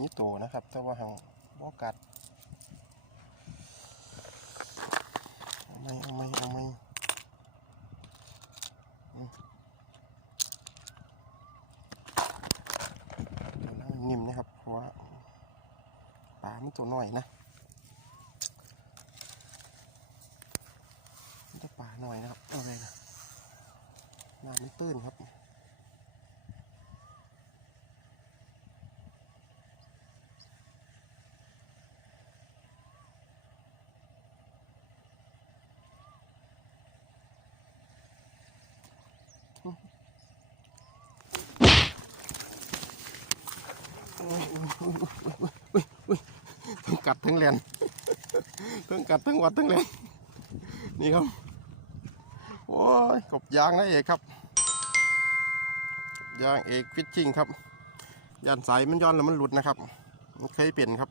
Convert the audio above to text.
นี่โตนะครับ แต่ว่าหังบ่กัดเอาไม่เอาไม่เอาไม่นิ่มนะครับ เพราะว่าปลามันตัวน้อยนะมันจะปลาหน่อยนะครับเอาไงนะน้ำมันตื้นครับ ทั้งกัดทั้งแลนทั้งกัดทั้งวัดทั้งแลนนี่ครับ โอ้ยกบยางนะเอกครับ ยางเอกฟิชชิ่งครับยานสายมันย้อนแล้วมันหลุดนะครับ มันเคยเปลี่ยนครับ